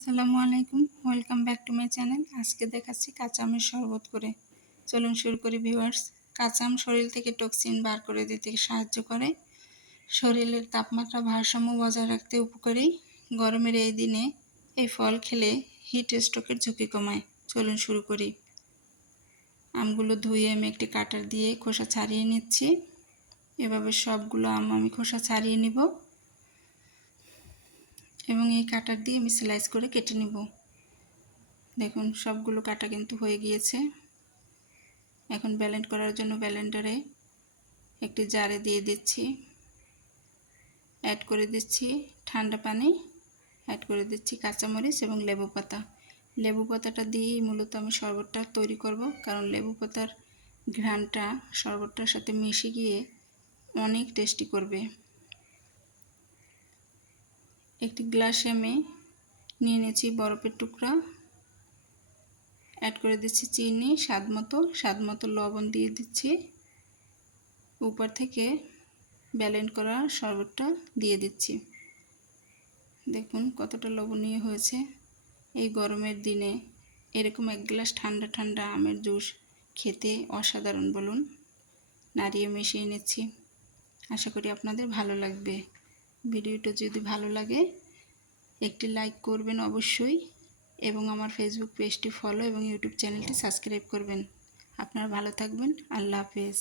আসসালামু আলাইকুম welcome back to my channel আজকে দেখাচ্ছি কাঁচা আমের শরবত করে। চলুন শুরু করি ভিউয়ার্স কাঁচা আম শরীর থেকে টক্সিন বার করে দিতে সাহায্য করে। শরীরের তাপমাত্রা ভারসাম্য বজায় রাখতে উপকারী। গরমের এই দিনে এই ফল খেলে হিট স্ট্রোকের ঝুঁকি কমায়। চলুন শুরু করি। আমগুলো ধুয়ে আমি একটি কাটার দিয়ে খোসা ছাড়িয়ে নিচ্ছি। এভাবে সবগুলো আম আমি খোসা ছাড়িয়ে নিব। এবং এই কাটার দিয়ে আমি স্লাইস করে কেটে নিব। দেখুন, সবগুলো কাটা কিন্তু হয়ে গিয়েছে। এখন ব্যালেন্ড করার জন্য ব্যালেন্ডারে একটি জারে দিয়ে দিচ্ছি। অ্যাড করে দিচ্ছি ঠান্ডা পানি অ্যাড করে দিচ্ছি কাঁচামরিচ এবং লেবু পাতা। লেবু পাতাটা দিয়েই মূলত আমি শরবতটা তৈরি করব, কারণ লেবু পাতার ঘ্রাণটা শরবতটার সাথে মিশে গিয়ে অনেক টেস্টি করবে। একটি গ্লাসে আমি নিয়ে নিয়েছি বরফের টুকরা। অ্যাড করে দিচ্ছি চিনি, স্বাদ মতো স্বাদ মতো লবণ দিয়ে দিচ্ছি। উপর থেকে ব্যালেন্ড করা শরবতটা দিয়ে দিচ্ছি। দেখুন কতটা লবণীয় হয়েছে এই গরমের দিনে। এরকম এক গ্লাস ঠান্ডা ঠান্ডা আমের জুস খেতে অসাধারণ বলুন। নাড়িয়ে মিশিয়ে নিচ্ছি। আশা করি আপনাদের ভালো লাগবে। ভিডিওটা যদি ভালো লাগে, একটি লাইক করবেন অবশ্যই এবং আমার ফেসবুক পেজটি ফলো এবং ইউটিউব চ্যানেলটি সাবস্ক্রাইব করবেন। আপনারা ভালো থাকবেন। আল্লাহ হাফেজ।